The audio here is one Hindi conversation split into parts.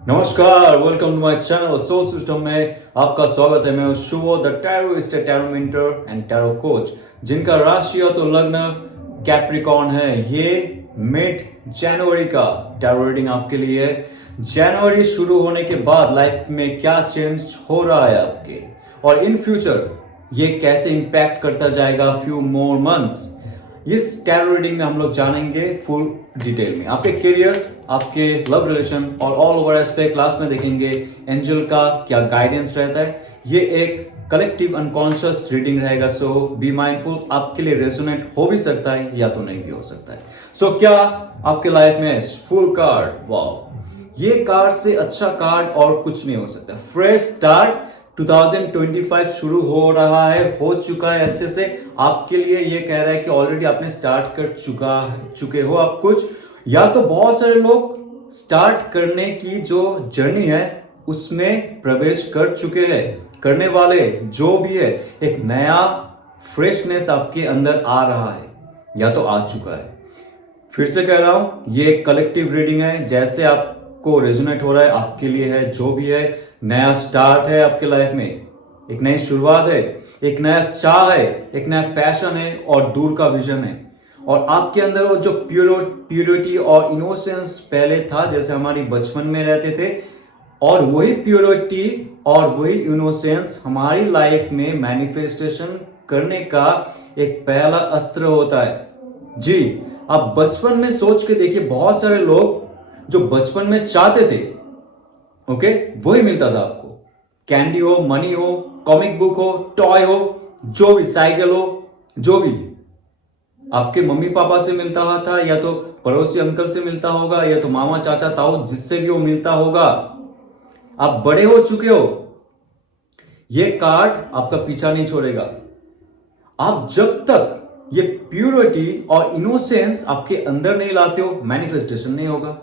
नमस्कार, welcome to my channel soul system में आपका स्वागत है। मैं हूं Shubho the tarotist, tarot mentor and tarot coach, जिनका राशि तो लग्न कैप्रिकॉर्न है। ये मिड जनवरी का टैरो रीडिंग आपके लिए है। जनवरी शुरू होने के बाद लाइफ में क्या चेंज हो रहा है आपके, और इन फ्यूचर ये कैसे इंपैक्ट करता जाएगा फ्यू मोर मंथ्स, इस टैरो रीडिंग में हम लोग जानेंगे फुल डिटेल में। आपके करियर, आपके लव रिलेशन और ऑल ओवर एस्पेक्ट क्लास में देखेंगे एंजल का क्या गाइडेंस रहता है। ये एक कलेक्टिव अनकॉन्शियस रीडिंग रहेगा, सो बी माइंडफुल। आपके लिए रेजोनेट हो भी सकता है या तो नहीं भी हो सकता है। सो क्या आपके लाइफ में फुल कार्ड, वाओ, ये कार्ड से अच्छा कार्ड और कुछ नहीं हो सकता। फ्रेश स्टार्ट 2025 शुरू हो रहा है, हो चुका है अच्छे से। आपके लिए ये कह रहा है कि ऑलरेडी आपने स्टार्ट कर चुके हो आप कुछ, या तो बहुत सारे लोग स्टार्ट करने की जो जर्नी है उसमें प्रवेश कर चुके हैं। करने वाले जो भी है, एक नया फ्रेशनेस आपके अंदर आ रहा है या तो आ चुका है। फिर से कह रहा हूं, ये एक कलेक्टिव रीडिंग है। जैसे आपको रेजोनेट हो रहा है आपके लिए है, जो भी है। नया स्टार्ट है आपके लाइफ में, एक नई शुरुआत है, एक नया चाह है, एक नया पैशन है और दूर का विजन है। और आपके अंदर वो जो प्योरिटी और इनोसेंस पहले था, जैसे हमारी बचपन में रहते थे, और वही प्योरिटी और वही इनोसेंस हमारी लाइफ में मैनिफेस्टेशन करने का एक पहला अस्त्र होता है। जी, आप बचपन में सोच के देखिए, बहुत सारे लोग जो बचपन में चाहते थे, ओके, वही मिलता था आपको। कैंडी हो, मनी हो, कॉमिक बुक हो, टॉय हो, जो भी, साइकिल हो, जो भी आपके मम्मी पापा से मिलता था, या तो पड़ोसी अंकल से मिलता होगा, या तो मामा चाचा ताऊ, जिससे भी वो मिलता होगा। आप बड़े हो चुके हो, ये कार्ड आपका पीछा नहीं छोड़ेगा। आप जब तक ये प्योरिटी और इनोसेंस आपके अंदर नहीं लाते हो, मैनिफेस्टेशन नहीं होगा।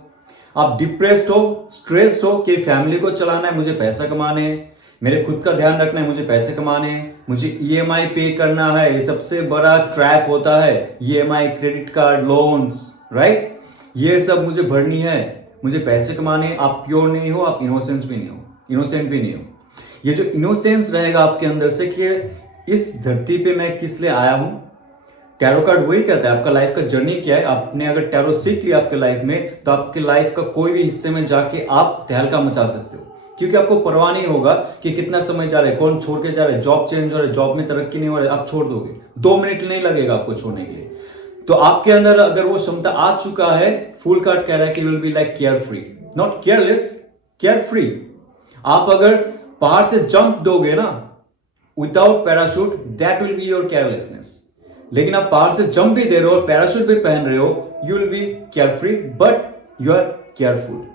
आप डिप्रेस्ड हो, स्ट्रेस्ड हो कि फैमिली को चलाना है, मुझे पैसा कमाने हैं, मेरे खुद का ध्यान रखना है, मुझे पैसे कमाने हैं, मुझे ईएमआई पे करना है। ये सबसे बड़ा ट्रैप होता है, EMI, credit card, loans, right. ये सब मुझे भरनी है, मुझे पैसे कमाने। आप प्योर नहीं हो, आप इनोसेंस भी नहीं हो, इनोसेंट भी नहीं हो। ये जो इनोसेंस रहेगा आपके अंदर से कि इस धरती पे मैं किस लिए आया हूं, टैरो कार्ड वही कहता है। आपका लाइफ का जर्नी क्या है। आपने अगर टैरो सीख लिया आपके लाइफ में, तो आपके लाइफ का कोई भी हिस्से में जाके आप तहलका मचा सकते हो, क्योंकि आपको परवाह नहीं होगा कि कितना समय जा रहा है, कौन छोड़ के जा रहा है, जॉब चेंज हो रहा है, जॉब में तरक्की नहीं हो रहा है, आप छोड़ दोगे, 2 मिनट नहीं लगेगा आपको छोड़ने के लिए। तो आपके अंदर अगर वो क्षमता आ चुका है, फुल कार्ड कह रहा है कि you will be like care free, not careless, care free. आप अगर पहाड़ से जंप दोगे ना without parachute, that will be your carelessness. लेकिन आप पहाड़ से जंप भी दे रहे हो और पैराशूट भी पहन रहे हो, you will be care free, but you are careful.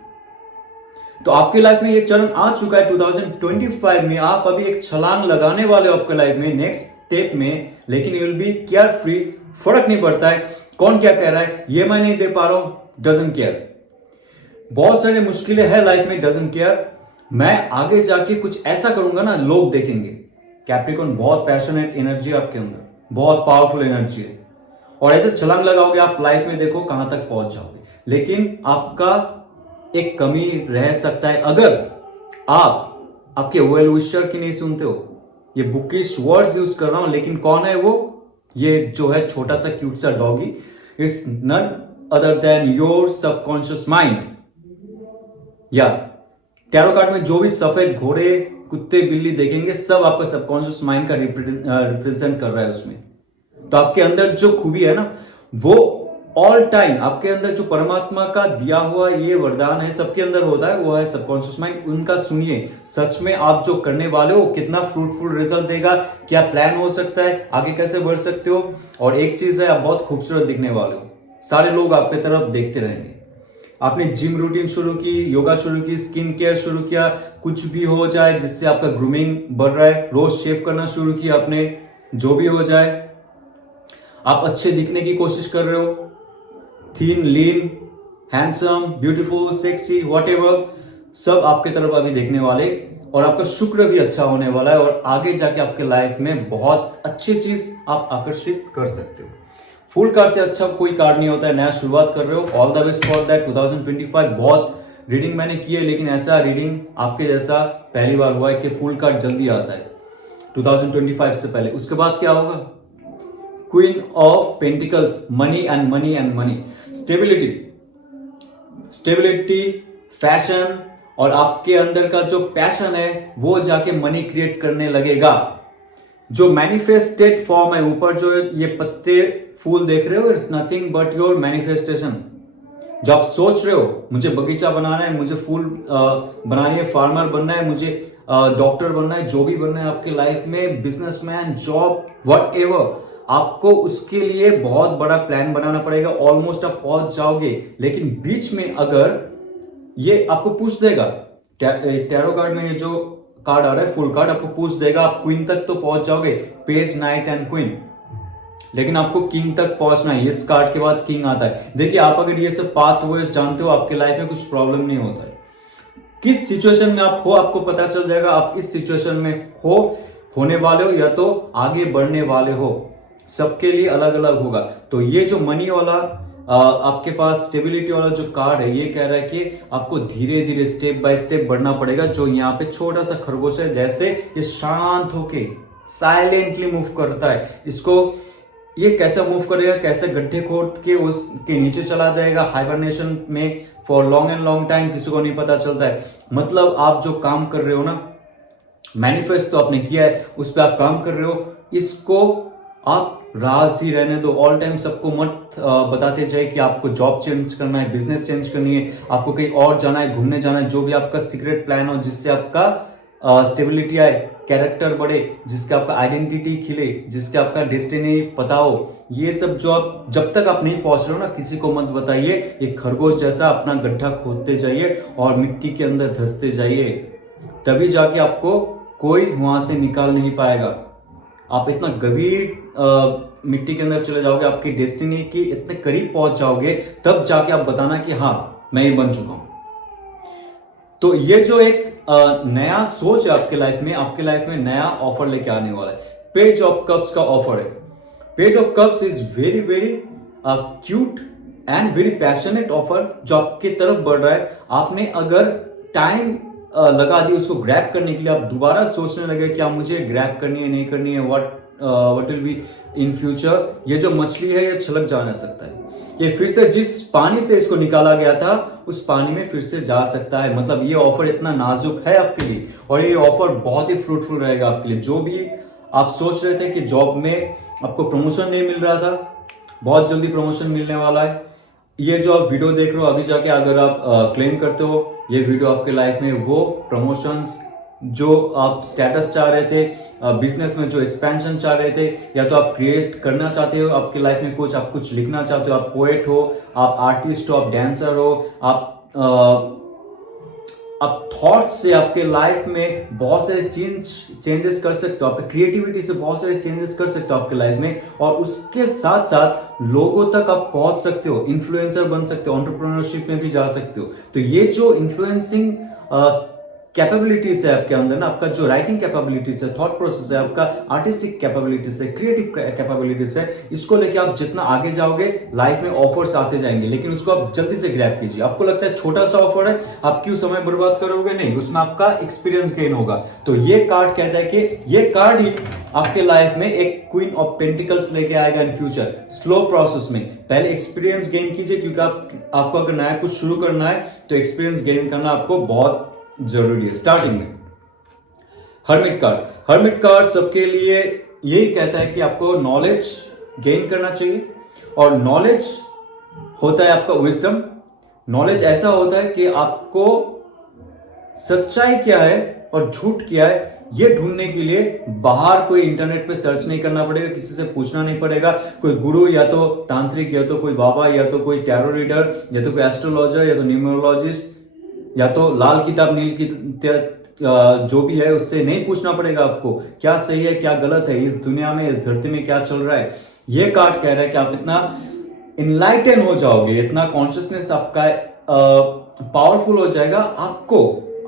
तो आपके लाइफ में ये चरण आ चुका है 2025 में। आप अभी एक छलांग लगाने वाले हो आपके लाइफ में नेक्स्ट स्टेप में, लेकिन you will be care free. फर्क नहीं पड़ता है कौन क्या कह रहा है, ये मैं नहीं दे पा रहा हूं, डजंट केयर। बहुत सारी मुश्किलें हैं लाइफ में, डजंट केयर। मैं आगे जाके कुछ ऐसा करूंगा ना, लोग देखेंगे। कैप्रिकॉर्न बहुत पैशनेट एनर्जी है आपके अंदर, बहुत पावरफुल एनर्जी है, और ऐसे छलांग लगाओगे आप लाइफ में, देखो कहां तक पहुंच जाओगे। लेकिन आपका एक कमी रह सकता है, अगर आप आपके वेल विशर की नहीं सुनते हो। ये बुकिश वर्ड्स यूज कर रहा हूं, लेकिन कौन है वो? ये जो है छोटा सा क्यूट सा doggy, it's none other than your subconscious mind. या टैरो कार्ड में जो भी सफेद घोड़े, कुत्ते, बिल्ली देखेंगे, सब आपका सबकॉन्शियस माइंड का रिप्रेजेंट कर रहा है उसमें। तो आपके अंदर जो खूबी है ना, वो ऑल टाइम आपके अंदर जो परमात्मा का दिया हुआ ये वरदान है, सबके अंदर होता है, वो है सबकॉन्शियस माइंड। उनका सुनिए, सच में आप जो करने वाले हो कितना फ्रूटफुल रिजल्ट देगा, क्या प्लान हो सकता है, आगे कैसे बढ़ सकते हो। और एक चीज है, आप बहुत खूबसूरत दिखने वाले हो, सारे लोग आपके तरफ देखते रहेंगे। आपने जिम रूटीन शुरू की, योगा शुरू की, स्किन केयर शुरू किया, कुछ भी हो जाए जिससे आपका ग्रूमिंग बढ़ रहा है, रोज शेव करना शुरू किया आपने, जो भी हो जाए, आप अच्छे दिखने की कोशिश कर रहे हो, थीन, लीन, हैंडसम, ब्यूटीफुल, सेक्सी, व्हाटएवर, सब आपके तरफ अभी देखने वाले। और आपका शुक्र भी अच्छा होने वाला है, और आगे जाके आपके लाइफ में बहुत अच्छी चीज आप आकर्षित कर सकते हो। फुल कार्ड से अच्छा कोई कार्ड नहीं होता है। नया शुरुआत कर रहे हो, all the best for that. 2025 बहुत रीडिंग मैंने की है, लेकिन ऐसा रीडिंग आपके जैसा पहली बार हुआ है कि फुल कार्ड जल्दी आता है 2025 से पहले। उसके बाद क्या होगा? Queen of pentacles, money and money and money, stability, fashion, और आपके अंदर का जो पैशन है वो जाके मनी क्रिएट करने लगेगा। जो मैनिफेस्टेड फॉर्म है, ऊपर जो ये पत्ते फूल देख रहे हो, it's nothing but your manifestation. जो आप सोच रहे हो मुझे बगीचा बनाना है, मुझे फूल बनानी है, फार्मर बनना है, मुझे डॉक्टर बनना है, जो भी बनना है आपके लाइफ में, बिजनेसमैन, जॉब, व्हाटएवर, आपको उसके लिए बहुत बड़ा प्लान बनाना पड़ेगा। ऑलमोस्ट आप पहुंच जाओगे, लेकिन बीच में अगर ये आपको पूछ देगा, टैरो कार्ड में ये जो कार्ड आ रहा है फुल कार्ड, आपको पूछ देगा आप क्वीन तक तो पहुंच जाओगे, पेज, नाइट एंड क्वीन, लेकिन आपको किंग तक पहुंचना है। इस कार्ड के बाद किंग आता है। देखिए, आप अगर ये सब पाथ वेज जानते हो, आपके लाइफ में कुछ प्रॉब्लम नहीं होता है। किस सिचुएशन में आप हो आपको पता चल जाएगा, आप इस सिचुएशन में होने वाले हो या तो आगे बढ़ने वाले हो। सबके लिए अलग अलग होगा। तो ये जो मनी वाला आपके पास स्टेबिलिटी वाला जो कार्ड है, ये कह रहा है कि आपको धीरे धीरे स्टेप बाय स्टेप बढ़ना पड़ेगा। जो यहाँ पे छोटा सा खरगोश है, जैसे ये शांत होके साइलेंटली मूव करता है, इसको ये कैसे मूव करेगा, कैसे गड्ढे खोद के उसके नीचे चला जाएगा हाइबरनेशन में for long and long time, किसी को नहीं पता चलता है। मतलब आप जो काम कर रहे हो ना, मैनिफेस्ट तो आपने किया है, उस पर आप काम कर रहे हो, इसको आप राज ही रहने दो। ऑल टाइम सबको मत बताते जाए कि आपको जॉब चेंज करना है, बिजनेस चेंज करनी है, आपको कहीं और जाना है, घूमने जाना है। जो भी आपका सीक्रेट प्लान हो, जिससे आपका स्टेबिलिटी आए, कैरेक्टर बढ़े, जिसका आपका आइडेंटिटी खिले, जिसका आपका डेस्टिनी पता हो, ये सब जो आप जब तक आप नहीं पहुंच रहे हो ना, किसी को मत बताइए। एक खरगोश जैसा अपना गड्ढा खोदते जाइए और मिट्टी के अंदर धंसते जाइए, तभी जाके आपको कोई वहां से निकाल नहीं पाएगा। आप इतना गंभीर मिट्टी के अंदर चले जाओगे, आपकी डेस्टिनी की इतने करीब पहुंच जाओगे, तब जाके आप बताना कि हाँ मैं ये बन चुका हूं। तो ये जो एक नया सोच है आपके लाइफ में नया ऑफर लेके आने वाला है। पेज ऑफ कप्स का ऑफर है। Page of cups is very very cute and very passionate offer जो आपके तरफ बढ़ रहा है। आपने अगर टाइम लगा दी उसको ग्रैब करने के लिए, आप दोबारा सोचने लगे क्या मुझे ग्रैब करनी है, नहीं करनी है, what will be in future. ये जो मछली है ये छलक जा सकता है, ये फिर से जिस पानी से इसको निकाला गया था उस पानी में फिर से जा सकता है। मतलब ये ऑफर इतना नाजुक है आपके लिए, और ये ऑफर बहुत ही फ्रूटफुल रहेगा आपके लिए। जो भी आप सोच रहे थे कि जॉब में आपको प्रमोशन नहीं मिल रहा था, बहुत जल्दी प्रमोशन मिलने वाला है। ये जो आप वीडियो देख रहे हो, अभी जाके अगर आप क्लेम करते हो, ये वीडियो आपके लाइफ में वो प्रमोशंस जो आप स्टेटस चाह रहे थे, बिजनेस में जो एक्सपेंशन चाह रहे थे, या तो आप क्रिएट करना चाहते हो आपके लाइफ में कुछ, आप कुछ लिखना चाहते हो, आप पोएट हो, आप आर्टिस्ट हो, आप डांसर हो, आप थॉट्स से आपके लाइफ में बहुत सारे चेंजेस कर सकते हो, आपके क्रिएटिविटी से बहुत सारे चेंजेस कर सकते हो आपके लाइफ में, और उसके साथ साथ लोगों तक आप पहुंच सकते हो, इन्फ्लुएंसर बन सकते हो, एंटरप्रेन्योरशिप में भी जा सकते हो। तो ये जो इन्फ्लुएंसिंग कैपेबिलिटीज है आपके अंदर ना, आपका जो राइटिंग कैपेबिलिटीज है, थॉट प्रोसेस है, आपका आर्टिस्टिक कैपेबिलिटीज है, क्रिएटिव कैपेबिलिटीज है, इसको लेके आप जितना आगे जाओगे लाइफ में ऑफर्स आते जाएंगे, लेकिन उसको आप जल्दी से ग्रैब कीजिए। आपको लगता है छोटा सा ऑफर है, आप क्यों समय बर्बाद करोगे? नहीं, उसमें आपका एक्सपीरियंस गेन होगा। तो ये कार्ड कहता है कि ये कार्ड ही आपके लाइफ में एक क्वीन ऑफ पेंटिकल्स लेके आएगा इन फ्यूचर, स्लो प्रोसेस में। पहले एक्सपीरियंस गेन कीजिए, क्योंकि आपको अगर नया कुछ शुरू करना है तो एक्सपीरियंस गेन करना आपको बहुत जरूरी है स्टार्टिंग में। हर्मिट कार्ड सबके लिए यही कहता है कि आपको नॉलेज गेन करना चाहिए, और नॉलेज होता है आपका विजडम। नॉलेज ऐसा होता है कि आपको सच्चाई क्या है और झूठ क्या है ये ढूंढने के लिए बाहर कोई इंटरनेट पे सर्च नहीं करना पड़ेगा, किसी से पूछना नहीं पड़ेगा। कोई गुरु या तो तांत्रिक, या तो कोई बाबा, या तो कोई टैरो रीडर, या तो कोई एस्ट्रोलॉजर, या तो न्यूमरोलॉजिस्ट, या तो लाल किताब नील की जो भी है उससे नहीं पूछना पड़ेगा आपको क्या सही है क्या गलत है, इस दुनिया में, इस धरती में क्या चल रहा है। ये कार्ड कह रहा है कि आप इतना इनलाइटन हो जाओगे, इतना कॉन्शियसनेस आपका पावरफुल हो जाएगा,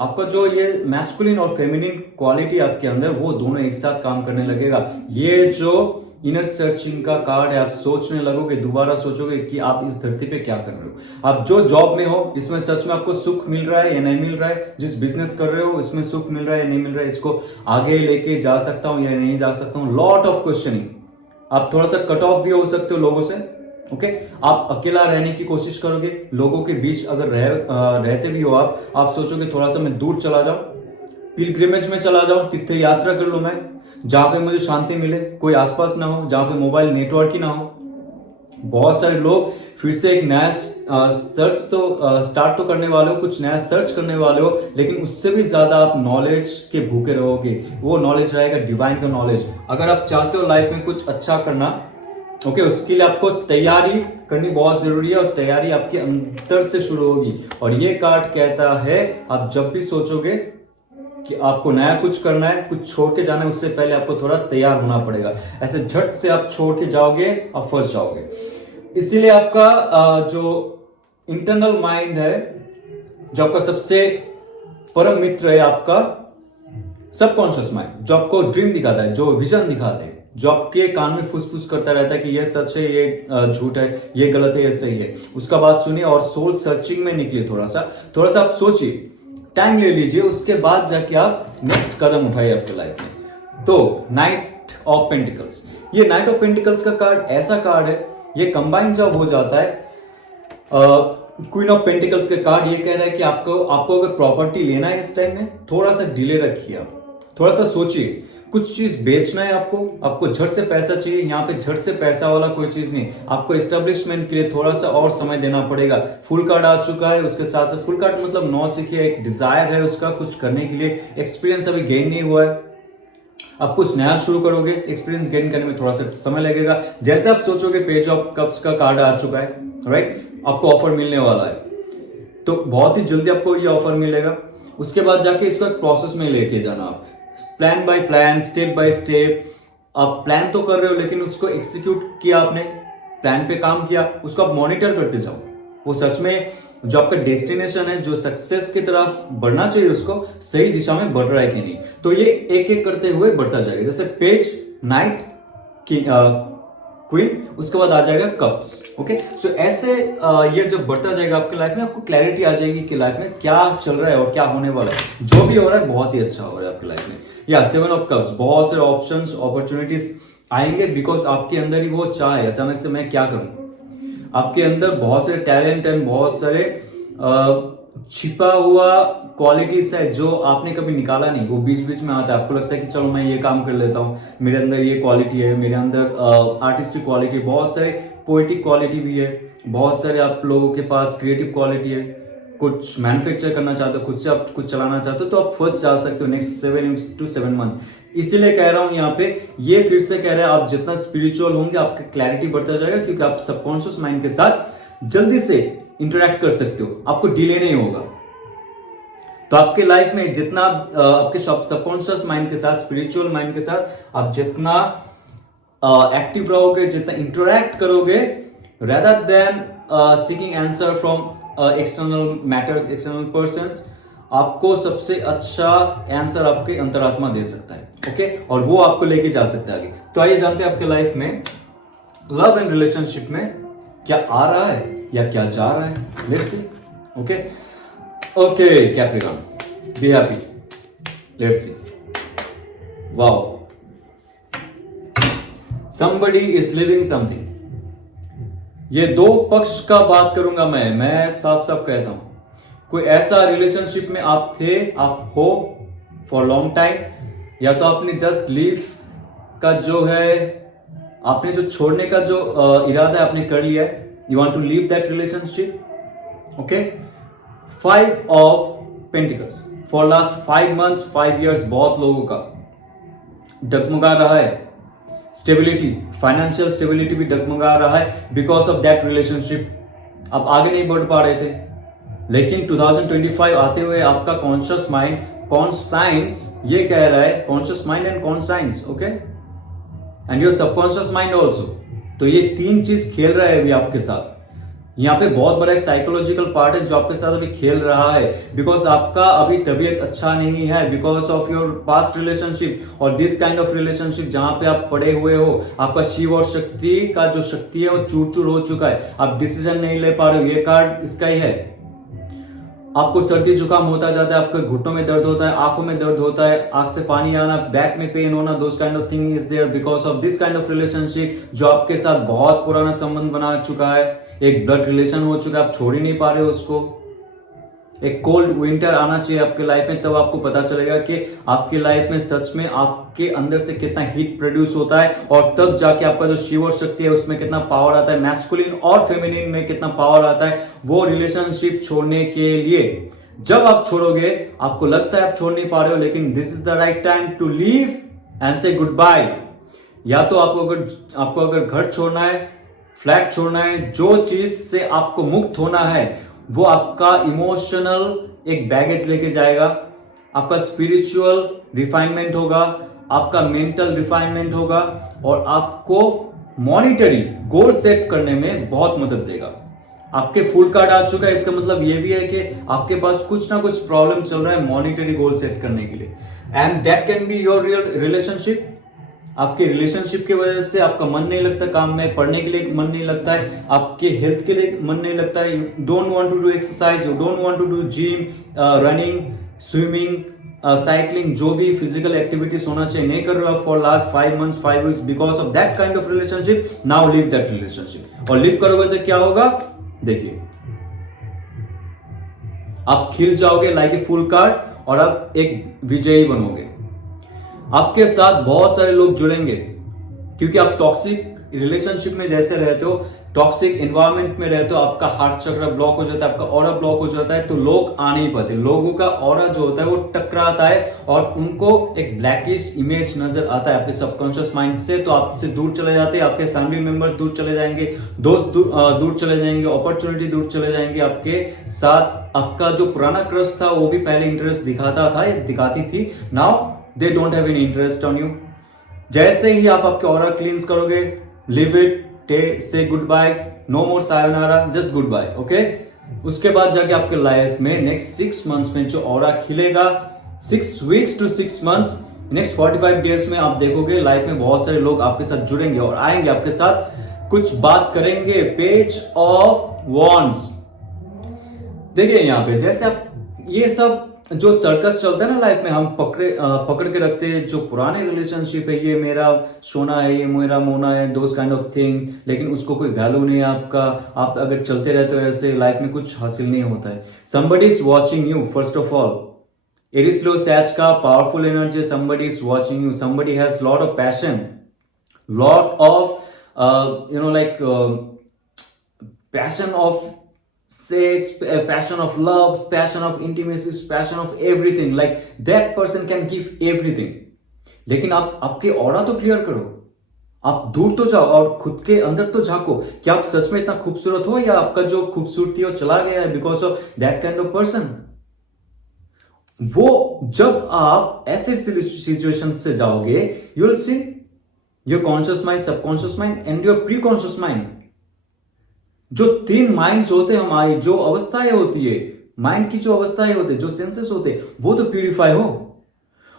आपका जो ये मैस्कुलिन और फेमिनिन क्वालिटी आपके अंदर, वो दोनों एक साथ काम करने लगेगा। ये जो इनर सर्चिंग का कार्ड है। आप सोचने लगोगे, दोबारा सोचोगे कि आप इस धरती पे क्या कर रहे हो। आप जो जॉब में हो इसमें सच में आपको सुख मिल रहा है या नहीं मिल रहा है, जिस बिजनेस कर रहे हो इसमें सुख मिल रहा है या नहीं मिल रहा है, इसको आगे लेके जा सकता हूं या नहीं जा सकता हूं। Lot of questioning. आप थोड़ा सा कट ऑफ भी हो सकते हो लोगों से। ओके आप अकेला रहने की कोशिश करोगे, लोगों के बीच अगर रहते भी हो आप सोचोगे थोड़ा सा मैं दूर चला जाऊं, पिलग्रिमेज में चला जाऊं, तीर्थ यात्रा कर लूं मैं, जहां पे मुझे शांति मिले, कोई आसपास ना हो, जहां पे मोबाइल नेटवर्क ही ना हो। बहुत सारे लोग फिर से एक नया सर्च तो स्टार्ट तो करने वाले हो, कुछ नया सर्च करने वाले हो, लेकिन उससे भी ज्यादा आप नॉलेज के भूखे रहोगे। वो नॉलेज रहेगा डिवाइन का नॉलेज। अगर आप चाहते हो लाइफ में कुछ अच्छा करना, ओके उसके लिए आपको तैयारी करनी बहुत जरूरी है, और तैयारी आपके अंदर से शुरू होगी। और ये कार्ड कहता है आप जब भी सोचोगे कि आपको नया कुछ करना है, कुछ छोड़ के जाना है, उससे पहले आपको थोड़ा तैयार होना पड़ेगा। ऐसे झट से आप छोड़ के जाओगे, आप फंस जाओगे। इसीलिए आपका जो इंटरनल माइंड है, जो आपका सबसे परम मित्र है, आपका सबकॉन्शियस माइंड, जो आपको ड्रीम दिखाता है, जो विजन दिखाते हैं, जो आपके कान में फुसफुस करता रहता है कि ये सच है, ये झूठ है, ये गलत है, ये सही है, उसका बात सुनिए और सोल सर्चिंग में निकलिए। थोड़ा सा आप सोचिए, टाइम ले लीजिए, उसके बाद जाके आप नेक्स्ट कदम उठाइए आपके लाइफ में। तो नाइट ऑफ पेंटिकल्स, ये नाइट ऑफ पेंटिकल्स का कार्ड ऐसा कार्ड है, ये कंबाइन जब हो जाता है क्वीन ऑफ पेंटिकल्स के कार्ड, ये कह रहा है कि आपको अगर प्रॉपर्टी लेना है इस टाइम में, थोड़ा सा डिले रखिए। आप थोड़ा सा सोचिए, कुछ चीज बेचना है आपको झट से पैसा चाहिए। यहाँ पे झट से पैसा वाला कोई चीज नहीं, आपको एस्टेब्लिशमेंट के लिए थोड़ा सा और समय देना पड़ेगा। फुल कार्ड आ चुका है, उसके साथ साथ फुल कार्ड मतलब 9 सीखिए, एक डिजायर है उसका कुछ करने के लिए, एक्सपीरियंस अभी गेन नहीं हुआ है, आप कुछ नया शुरू करोगे, एक्सपीरियंस गेन करने में थोड़ा सा समय लगेगा। जैसे आप सोचोगे, पेज ऑफ कप्स का कार्ड आ चुका है, राइट, आपको ऑफर मिलने वाला है, तो बहुत ही जल्दी आपको ये ऑफर मिलेगा। उसके बाद जाके इसको एक प्रोसेस में लेके जाना, आप plan by plan, step by step. आप प्लान तो कर रहे हो, लेकिन उसको एग्जीक्यूट किया, आपने प्लान पे काम किया, उसको आप मॉनिटर करते जाओ। वो सच में जो आपका डेस्टिनेशन है, जो सक्सेस की तरफ बढ़ना चाहिए, उसको सही दिशा में बढ़ रहा है कि नहीं। तो ये एक एक करते हुए बढ़ता जाएगा। जैसे पेज, नाइट की क्वीन, उसके बाद आ जाएगा कप्स। ओके सो ऐसे ये जब बढ़ता जाएगा आपके लाइफ में, आपको क्लैरिटी आ जाएगी कि लाइफ में क्या चल रहा है और क्या होने वाला है। जो भी हो रहा है बहुत ही अच्छा हो रहा है आपकी लाइफ में। या 7 ऑफ कप्स, बहुत सारे ऑप्शंस, अपॉर्चुनिटीज आएंगे, बिकॉज आपके अंदर ही वो चाह है अचानक से मैं क्या करूं। आपके अंदर बहुत सारे टैलेंट है, बहुत सारे छिपा हुआ क्वालिटीज है जो आपने कभी निकाला नहीं, वो बीच बीच में आता है। आपको लगता है कि चलो मैं ये काम कर लेता हूँ, मेरे अंदर ये क्वालिटी है, मेरे अंदर आर्टिस्टिक क्वालिटी, बहुत सारे पोएटिक क्वालिटी भी है, बहुत सारे आप लोगों के पास क्रिएटिव क्वालिटी है, कुछ मैन्युफैक्चर करना चाहते हो, खुद से आप कुछ चलाना चाहते हो, तो आप फर्स्ट जा सकते हो नेक्स्ट 7 to 7 months। इसीलिए कह रहा हूं यहाँ पे, ये फिर से कह रहा है आप जितना स्पिरिचुअल होंगे आपका क्लैरिटी बढ़ता जाएगा, क्योंकि आप सबकॉन्शियस माइंड के साथ जल्दी से इंटरेक्ट कर सकते हो, आपको डिले नहीं होगा। तो आपके लाइफ में जितना आपके सबकॉन्शियस माइंड के साथ, स्पिरिचुअल माइंड के साथ आप जितना एक्टिव रहोगे, जितना इंटरेक्ट करोगे, rather than seeking answer from external matters, external persons, आपको सबसे अच्छा आंसर आपके अंतरात्मा दे सकता है। ओके और वो आपको लेके जा सकता है आगे। तो आइए जानते हैं आपके लाइफ में लव एंड रिलेशनशिप में क्या आ रहा है या क्या जा रहा है। Let's see. Okay Capricorn, be happy, let's see. Wow, somebody is living something। ये दो पक्ष का बात करूंगा मैं साफ साफ कहता हूं। कोई ऐसा रिलेशनशिप में आप थे, आप हो फॉर लॉन्ग टाइम, या तो आपने जस्ट लीव का जो है, आपने जो छोड़ने का जो इरादा है आपने कर लिया है, you want to leave that relationship. Okay 5 of pentacles, for last 5 months 5 years बहुत लोगों का डगमगा रहा है। स्टेबिलिटी, फाइनेंशियल स्टेबिलिटी भी डगमगा रहा है बिकॉज ऑफ दैट रिलेशनशिप। आप आगे नहीं बढ़ पा रहे थे, लेकिन 2025 आते हुए आपका कॉन्शियस माइंड, कॉन्साइंस ये कह रहा है, conscious mind and conscience, okay, and your subconscious mind also. तो ये 3 चीज खेल रहा है अभी आपके साथ। यहाँ पे बहुत बड़ा एक साइकोलॉजिकल पार्ट है जो आपके साथ अभी खेल रहा है, बिकॉज आपका अभी तबीयत अच्छा नहीं है because of your past relationship और दिस काइंड ऑफ रिलेशनशिप जहां पे आप पड़े हुए हो। आपका शिव और शक्ति का जो शक्ति है वो चूर चूर हो चुका है, आप डिसीजन नहीं ले पा रहे हो। ये कार्ड इसका ही है। आपको सर्दी जुकाम होता जाता है, आपके घुटनों में दर्द होता है, आंखों में दर्द होता है, आंख से पानी आना, बैक में पेन होना, those kind of thing is there because of this kind of relationship जो आपके साथ बहुत पुराना संबंध बना चुका है, एक ब्लड रिलेशन हो चुका है, आप छोड़ ही नहीं पा रहे हो उसको। एक कोल्ड विंटर आना चाहिए आपके लाइफ में, तब आपको पता चलेगा कि आपकी लाइफ में सच में आपके अंदर से कितना हीट प्रोड्यूस होता है, और तब जाके आपका जो शिव और शक्ति है उसमें कितना पावर आता है, मैस्कुलिन और फेमिनिन में कितना पावर आता है वो रिलेशनशिप छोड़ने के लिए। जब आप छोड़ोगे आपको लगता है आप छोड़ नहीं पा रहे हो, लेकिन this is the right time to leave and say good bye. या तो आपको अगर घर छोड़ना है, फ्लैट छोड़ना है, जो चीज से आपको मुक्त होना है वो आपका इमोशनल एक बैगेज लेके जाएगा, आपका स्पिरिचुअल रिफाइनमेंट होगा, आपका मेंटल रिफाइनमेंट होगा, और आपको मॉनिटरी गोल सेट करने में बहुत मदद देगा। आपके फुल कार्ड आ चुका है, इसका मतलब ये भी है कि आपके पास कुछ ना कुछ प्रॉब्लम चल रहा है मॉनिटरी गोल सेट करने के लिए, and that can be your real relationship. आपके रिलेशनशिप की वजह से आपका मन नहीं लगता काम में, पढ़ने के लिए मन नहीं लगता है, आपके हेल्थ के लिए मन नहीं लगता है, you don't want to do exercise, you don't want to do gym, running, swimming, cycling, जो भी फिजिकल एक्टिविटीज होना चाहिए नहीं कर रहे हो for last 5 months 5 weeks because of that kind of relationship. Now live that relationship, और लिव करोगे तो क्या होगा देखिए, आप खिल जाओगे लाइक ए फुल कार्ड, और आप एक विजयी बनोगे। आपके साथ बहुत सारे लोग जुड़ेंगे क्योंकि आप टॉक्सिक रिलेशनशिप में जैसे रहते हो, टॉक्सिक एनवायरनमेंट में रहते हो, आपका हार्ट चक्र ब्लॉक हो जाता है, आपका ऑरा ब्लॉक हो जाता है, तो लोग आ नहीं पाते। लोगों का ऑरा जो होता है वो टकराता है और उनको एक ब्लैकिश इमेज नजर आता है आपके सबकॉन्शियस माइंड से, तो आपसे दूर चले जाते हैं, आपके फैमिली मेंबर्स दूर चले जाएंगे, दोस्त दूर चले जाएंगे, अपॉर्चुनिटी दूर चले जाएंगे आपके साथ। आपका जो पुराना क्रश था वो भी पहले इंटरेस्ट दिखाता था, दिखाती थी, now they don't have any interest on you. जैसे ही आप आपके ऑरा क्लींस करोगे, leave it, say good bye, no more sayonara, just good bye, okay. उसके बाद जाके आपके लाइफ में नेक्स्ट 6 months में जो ऑरा खिलेगा, 6 weeks to 6 months, next 45 days में आप देखोगे लाइफ में बहुत सारे लोग आपके साथ जुड़ेंगे और आएंगे आपके साथ, कुछ बात करेंगे। पेज ऑफ वॉन्ड्स, देखिए यहाँ पे जैसे आप ये सब जो सर्कस चलता है ना लाइफ में, हम पकड़ के रखते हैं जो पुराने रिलेशनशिप है, ये मेरा सोना है, ये मेरा मोना है, दोस काइंड ऑफ थिंग्स, लेकिन उसको कोई वैल्यू नहीं है आपका। आप अगर चलते रहते हो ऐसे, लाइफ में कुछ हासिल नहीं होता है। somebody is watching you first of all, एरिस लो सैच का powerful energy, somebody is watching you, somebody has lot of passion, lot of passion of sex, passion of love, passion of intimacy, passion of everything, like that person can give everything। लेकिन आप आपके ऑरा तो क्लियर करो, आप दूर तो जाओ और खुद के अंदर तो झांको, क्या आप सच में इतना खूबसूरत हो, या आपका जो खूबसूरती है वो चला गया है because of that kind of person. वो जब आप ऐसे सिचुएशन से जाओगे, you will see your conscious mind, subconscious mind and your pre conscious mind, जो 3 माइंड्स होते हैं हमारी, जो अवस्थाएं होती है माइंड की, जो अवस्थाएं होते हैं, जो सेंसेस होते हैं, वो तो प्यूरिफाई हो।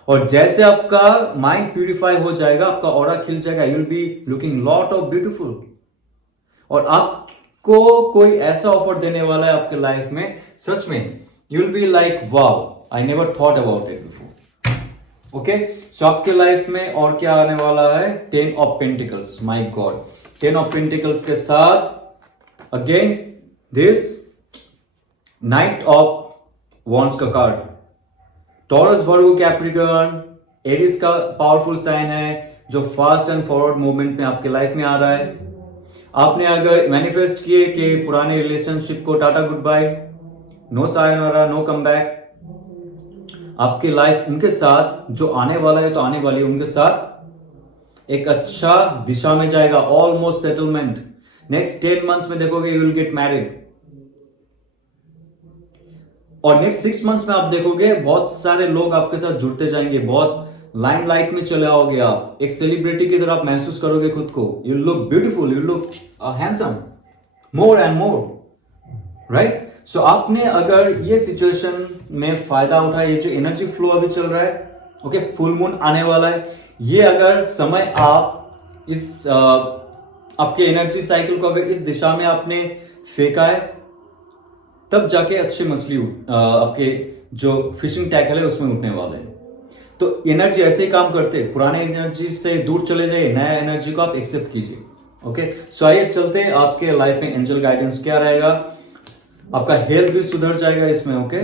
और जैसे आपका माइंड प्यूरिफाई हो जाएगा, आपका ऑरा खिल जाएगा, you will be looking lot of beautiful. और आपको कोई ऐसा ऑफर देने वाला है आपके लाइफ में, सच में you will be like wow, I never thought about it before. Okay, so आपके लाइफ में और क्या आने वाला है, 10 of Pentacles, my God, 10 of Pentacles के साथ again this night of wands का कार्ड, टॉरस, वर्गो, कैप्रिकॉर्न, एरिस का पावरफुल साइन है जो फास्ट एंड फॉरवर्ड मूवमेंट में आपके लाइफ में आ रहा है। आपने अगर मैनिफेस्ट किए कि पुराने रिलेशनशिप को tata good bye, no sayonara, no come back, आपकी लाइफ उनके साथ जो आने वाला है, तो आने वाली उनके साथ एक अच्छा दिशा में जाएगा, ऑलमोस्ट सेटलमेंट। नेक्स्ट 10 months में देखोगे यू विल गेट मैरिड, और नेक्स्ट 6 months में आप देखोगे बहुत सारे लोग आपके साथ जुड़ते जाएंगे, बहुत लाइमलाइट में चले आओगे, आप एक सेलिब्रिटी की तरह आप महसूस करोगे खुद को, you look beautiful, you look handsome more and more. Right. So आपने अगर ये सिचुएशन में फायदा उठाया, ये जो एनर्जी फ्लो अभी चल रहा है, ओके, फुल मून आने वाला है, ये अगर समय आप इस आपके एनर्जी साइकिल को अगर इस दिशा में आपने फेंका है, तब जाके अच्छी मछली आपके जो फिशिंग टैकल है उसमें उठने वाले हैं। तो एनर्जी ऐसे ही काम करते हैं, पुराने एनर्जी से दूर चले जाइए, नया एनर्जी को आप एक्सेप्ट कीजिए। ओके, सो आइए चलते हैं आपके लाइफ में एंजल गाइडेंस क्या रहेगा। आपका हेल्थ भी सुधर जाएगा इसमें। Okay,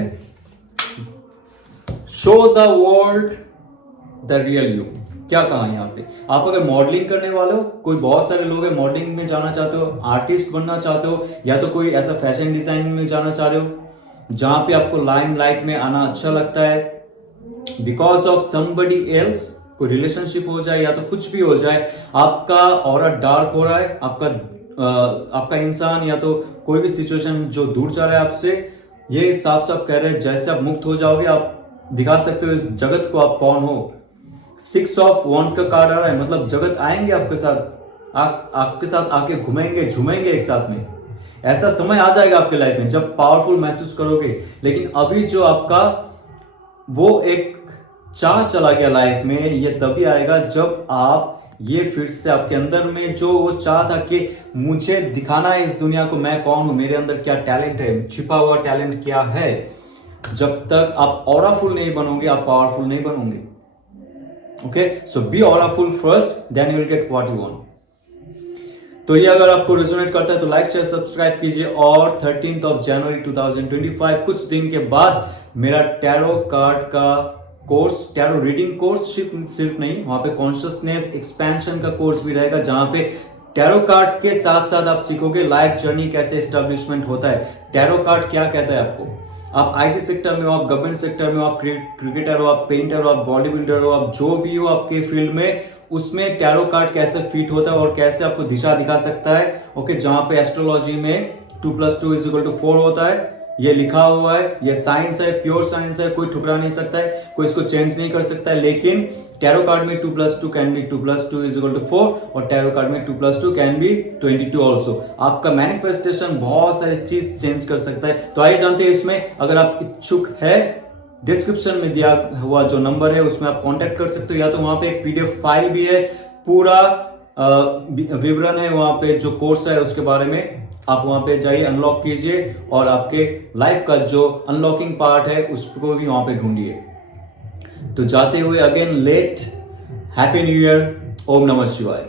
show the world the real you. क्या कहा यहाँ पे, आप अगर मॉडलिंग करने वाले हो, कोई बहुत सारे लोग हैं मॉडलिंग में जाना चाहते हो, आर्टिस्ट बनना चाहते हो, या तो कोई ऐसा फैशन डिजाइनिंग में जाना चाह रहे हो जहां पे आपको लाइमलाइट में आना अच्छा लगता है, बिकॉज ऑफ समबडी एल्स, कोई रिलेशनशिप हो जाए या तो कुछ भी हो जाए, आपका ऑरा डार्क हो रहा है, आपका इंसान या तो कोई भी सिचुएशन जो दूर जा रहा है आपसे, ये साफ साफ कह रहे हैं जैसे आप मुक्त हो जाओगे, आप दिखा सकते हो इस जगत को आप कौन हो। 6 ऑफ वॉन्ड्स का कार्ड आ रहा है, मतलब जगत आएंगे आपके साथ, आपके साथ आके घूमेंगे झूमेंगे एक साथ में। ऐसा समय आ जाएगा आपके लाइफ में जब पावरफुल महसूस करोगे। लेकिन अभी जो आपका वो एक चाह चला गया लाइफ में, ये तभी आएगा जब आप ये फिर से आपके अंदर में जो वो चाह था कि मुझे दिखाना है इस दुनिया को मैं कौन हूं, मेरे अंदर क्या टैलेंट है, छिपा हुआ टैलेंट क्या है, जब तक आप ऑराफुल नहीं बनोगे आप पावरफुल नहीं बनोगे। Okay, so be auraful first, then you will get what you want. तो ये अगर आपको रेजोनेट करता है तो लाइक शेयर सब्सक्राइब कीजिए। और 13 ऑफ जनवरी 2025 कुछ दिन के बाद मेरा टैरो कार्ड का कोर्स, टैरो रीडिंग कोर्स सिर्फ नहीं, वहां पे कॉन्शियसनेस एक्सपेंशन का कोर्स भी रहेगा, जहां पे टैरो कार्ड के साथ साथ आप सीखोगे लाइफ जर्नी कैसे एस्टेब्लिशमेंट होता है। टैरो कार्ड क्या कहता है आपको, आप आईटी सेक्टर में हो, आप गवर्नमेंट सेक्टर में हो, आप क्रिकेटर हो, आप पेंटर हो, आप बॉडी बिल्डर हो, आप जो भी हो आपके फील्ड में, उसमें टैरो कार्ड कैसे फिट होता है और कैसे आपको दिशा दिखा सकता है। ओके, जहां पे एस्ट्रोलॉजी में 2+2=4 होता है, ये लिखा हुआ है, ये साइंस है, प्योर साइंस है, कोई ठुकरा नहीं सकता है, कोई इसको चेंज नहीं कर सकता है। लेकिन टैरो कार्ड में 2+2 कैन बी 2+2=4 और टैरो कार्ड में 2+2 कैन बी 22 ऑल्सो। आपका मैनिफेस्टेशन बहुत सारी चीज चेंज कर सकता है। तो आइए जानते हैं इसमें। अगर आप इच्छुक है, डिस्क्रिप्शन में दिया हुआ जो नंबर है उसमें आप कांटेक्ट कर सकते हो, या तो वहां पे एक पीडीएफ फाइल भी है, पूरा विवरण है वहां पे जो कोर्स है उसके बारे में। आप वहां पे जाइए, अनलॉक कीजिए और आपके लाइफ का जो अनलॉकिंग पार्ट है उसको भी वहां पे ढूंढिए। तो जाते हुए again late happy new year, ओम नमः शिवाय।